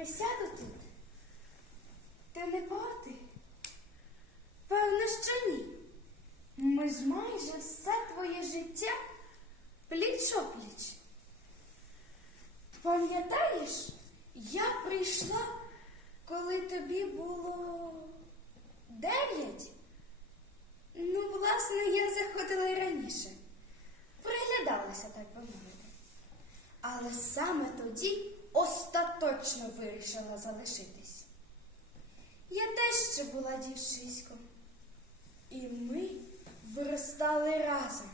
присяду тут? Ти не проти? Певно, що ні. Ми ж майже все твоє життя пліч опліч. Пам'ятаєш, я прийшла, коли тобі було дев'ять? Ну, власне, я заходила і раніше. Приглядалася, так би мовити. Але саме тоді остаточно вирішила залишитись. Я теж ще була дівчиськом. І ми виростали разом.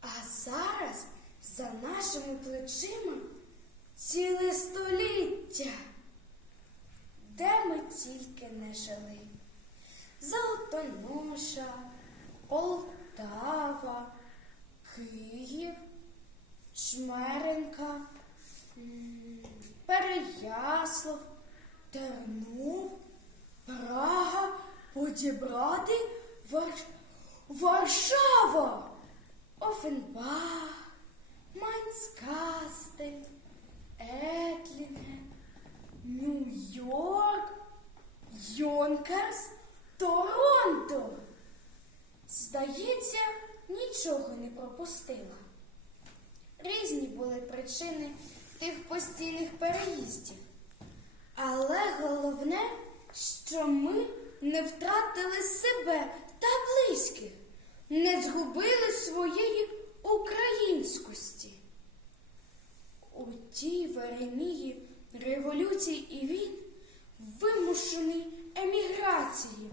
А зараз за нашими плечима ціле століття, де ми тільки не жили. Золотоноша, Полтава, Київ, Шмеренка, Переяслав, Тернув, Прага, Подібради, Варш... Варшава, Офенбах, Майнцкастель, Етлінген, Нью-Йорк, Йонкерс, Торонто. Здається, нічого не пропустила. Різні були причини тих постійних переїздів. Але головне, що ми не втратили себе та близьких, не згубили своєї українськості. У тій варенії революцій і війн, вимушений еміграції,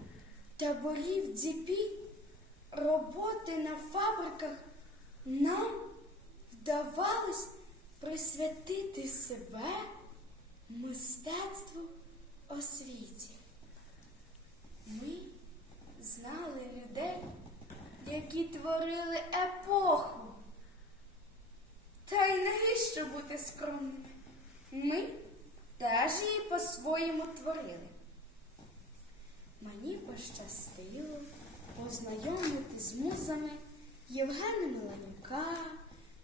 таборів дзіпі, роботи на фабриках нам присвятити себе мистецтву освіті. Ми знали людей, які творили епоху. Та й навіщо бути скромними? Ми теж її по-своєму творили. Мені пощастило познайомити з музами Євгена Меланюка,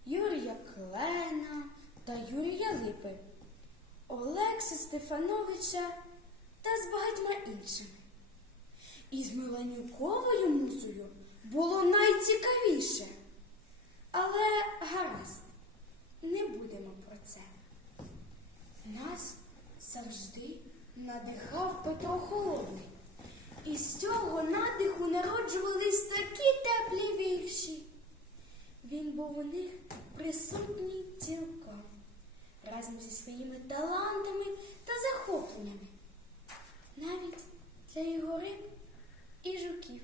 Юрія Клена та Юрія Липи, Олекси Стефановича та з багатьма іншими. І з Меланюковою музою було найцікавіше. Але гаразд, не будемо про це. Нас завжди надихав Петро Холодний. І з цього надиху народжувались такі теплі вірші. Він був у них присутній цілком, разом зі своїми талантами та захопленнями, навіть для його риб і жуків.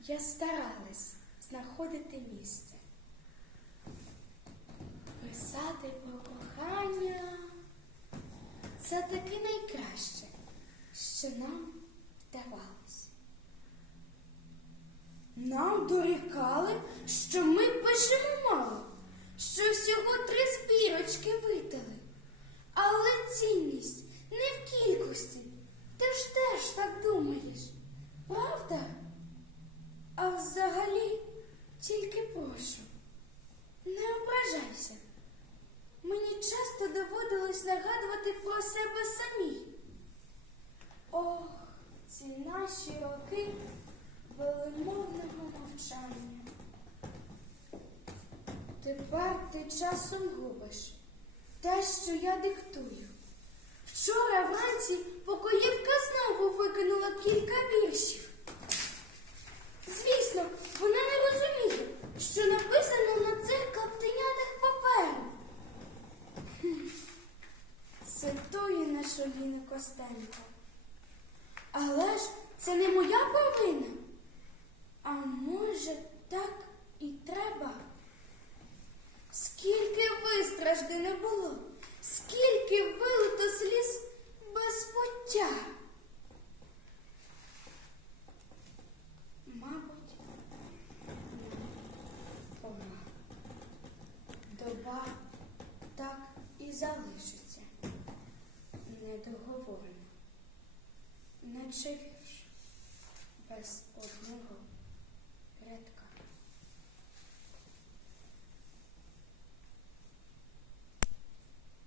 Я старалась знаходити місце. Писати про кохання це таки найкраще, що нам вдавалось. Нам дорікали, що ми пишемо мало, що всього три збірочки видали. Але цінність не в кількості. Ти ж теж так думаєш, правда? А взагалі тільки прошу, не ображайся. Мені часто доводилось нагадувати про себе самій. Ох, ці наші роки велимовного часом губиш те, що я диктую. Вчора вранці покоївка знову викинула кілька віршів. Звісно, вона не розуміє, що написано на цих клаптенятах паперу. Хм, Цитую нашу Ліну Костенко. Але ж це не моя провина. А може, так договорено. Не живеш без одного рядка.